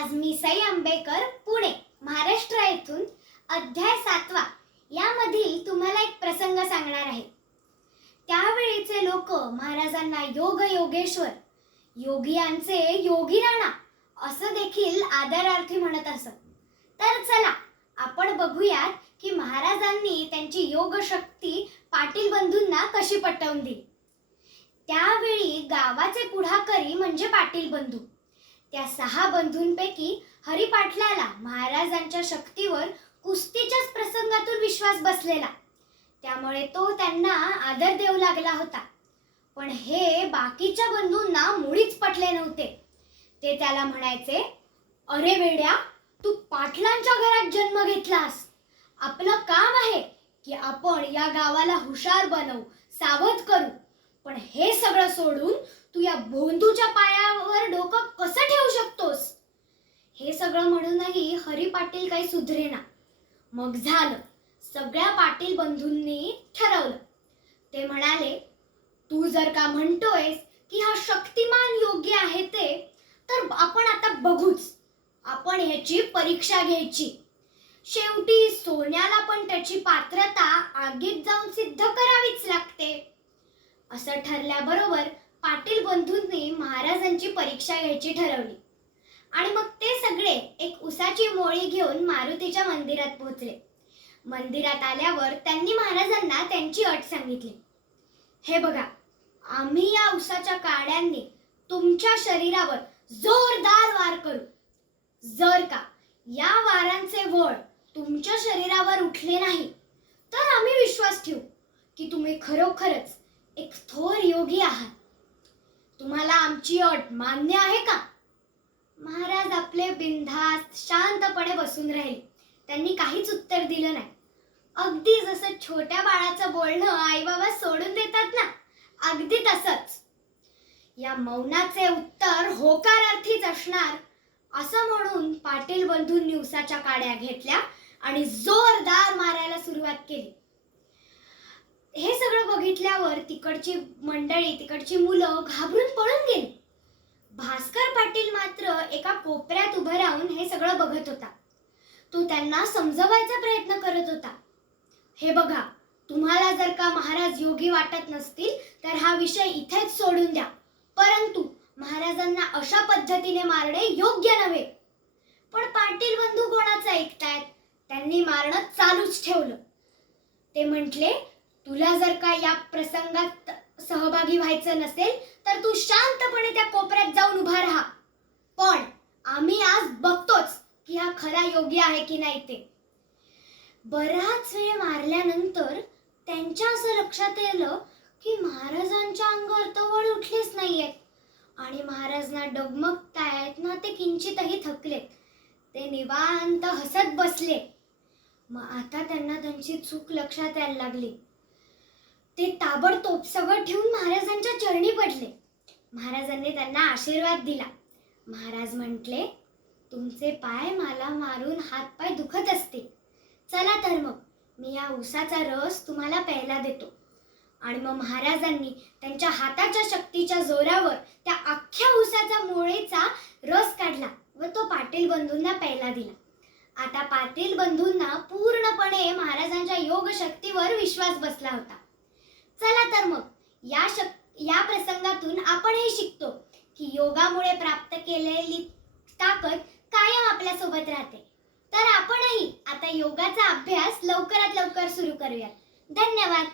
आज मी सई आंबेकर, पुणे, महाराष्ट्र येथून अध्याय 7 यामधील तुम्हाला एक प्रसंग सांगणार आहे. त्यावेळीचे लोक महाराजांना योग योगेश्वर, योगियांचे योगी राणा असं देखील आदरार्थी म्हणत असत. तर चला आपण बघूयात की महाराजांनी त्यांची योग शक्ती पाटील बंधूंना कशी पटवून दिली. त्यावेळी गावाचे पुढाकारी म्हणजे पाटील बंधू. त्या 6 बंधूंपैकी हरिपाटलाला महाराजांच्या शक्तीवर कुस्तीच्याच प्रसंगातून विश्वास बसलेला, त्यामुळे तो त्यांना आदर देऊ लागला होता. पण हे बाकीच्या बंधूंना मुळीच पटले नव्हते. ते त्याला म्हणायचे, अरे वेड्या, तू पाटलांच्या घरात जन्म घेतलास. आपलं काम आहे की आपण या गावाला हुशार बनवू, सावध करू. पण हे सगळं सोडून तू या भोंदूच्या पायावर डोकं कसं ठेवू शकतोस? हे सगळं म्हणूनही हरी पाटील काही सुधरेना. मग झालं, सगळ्या पाटील बंधूंनी ठरवलं. ते म्हणाले, तू जर का म्हणतोयस की हा शक्तिमान योगी आहे ते, तर आपण आता बघूच. आपण ह्याची परीक्षा घ्यायची. शेवटी सोन्याला पण त्याची पात्रता आगीत जाऊन सिद्ध करावीच लागते. असं ठरल्याबरोबर पाटील बंधूंनी महाराजांची परीक्षा घ्यायची ठरवली. आणि मग ते सगळे एक उसाची मोळी घेऊन मारुतीच्या मंदिरात पोहोचले. मंदिरात आल्यावर त्यांनी महाराजांना त्यांची अट सांगितली. हे बघा, आम्ही या उसाच्या काड्यांनी तुमच्या शरीरावर जोरदार वार करू. जर का या वारांचे वळ तुमच्या शरीरावर उठले नाही, तर आम्ही विश्वास ठेवू की तुम्ही खरोखरच एक थोर योगी आहात. तुम्हाला आमची अट मान्य आहे का? महाराज आपले बिनधास्त शांतपणे बसून राहिले. त्यांनी काहीच उत्तर दिलं नाही. अगदी जसं छोट्या बाळाचं बोलणं आई बाबा सोडून देतात ना, अगदी तसंच. या मौनाचे उत्तर होकारार्थीच असणार असं म्हणून पाटील बंधूंनी उसाच्या काड्या घेतल्या आणि जोरदार मारायला सुरुवात केली. हे सगळं बघितल्यावर तिकडची मंडळी, तिकडची मुलं घाबरून पळून गेली. भास्कर पाटील मात्र एका कोपऱ्यात उभं राहून हे सगळं बघत होता. तो त्यांना समजवायचा प्रयत्न करत होता. हे बघा, तुम्हाला जर का महाराज योगी वाटत नसतील तर हा विषय इथेच सोडून द्या. परंतु महाराजांना अशा पद्धतीने मारणे योग्य नव्हे. पण पाटील बंधू कोणाचं ऐकतायत? त्यांनी मारणं चालूच ठेवलं. ते म्हटले, तुला जर का या प्रसंगात सहभागी व्हायचं नसेल तर तू शांतपणे त्या कोपऱ्यात जाऊन उभा राहा. पण आम्ही आज बघतोच की हा खरा योगी आहे की नाही ते. बराच वेळ मारल्यानंतर त्यांच्या असं लक्षात आलं की महाराजांच्या अंगावर तवळ उठलेच नाहीयेत आणि महाराजांना डगमगतायत ना ते किंचितही थकलेत. ते निवांत हसत बसले. मग आता त्यांना त्यांची चूक लक्षात यायला लागली. ते ताबडतोब सगळं ठेवून महाराजांच्या चरणी पडले. महाराजांनी त्यांना आशीर्वाद दिला. महाराज म्हटले, तुमचे पाय मला मारून हातपाय दुखत असतील. चला तर मग मी या उसाचा रस तुम्हाला प्यायला देतो. आणि मग महाराजांनी त्यांच्या हाताच्या शक्तीच्या जोरावर त्या अख्ख्या उसाचा मोळेचा रस काढला व तो पाटील बंधूंना प्यायला दिला. आता पाटील बंधूंना पूर्णपणे महाराजांच्या योग शक्तीवर विश्वास बसला होता. चला तर मग या प्रसंगातून आपण हे शिकतो की योगामुळे प्राप्त केलेली ताकद कायम आपल्या सोबत राहते. तर आपणही आता योगाचा अभ्यास लवकरात लवकर सुरू करूया. धन्यवाद.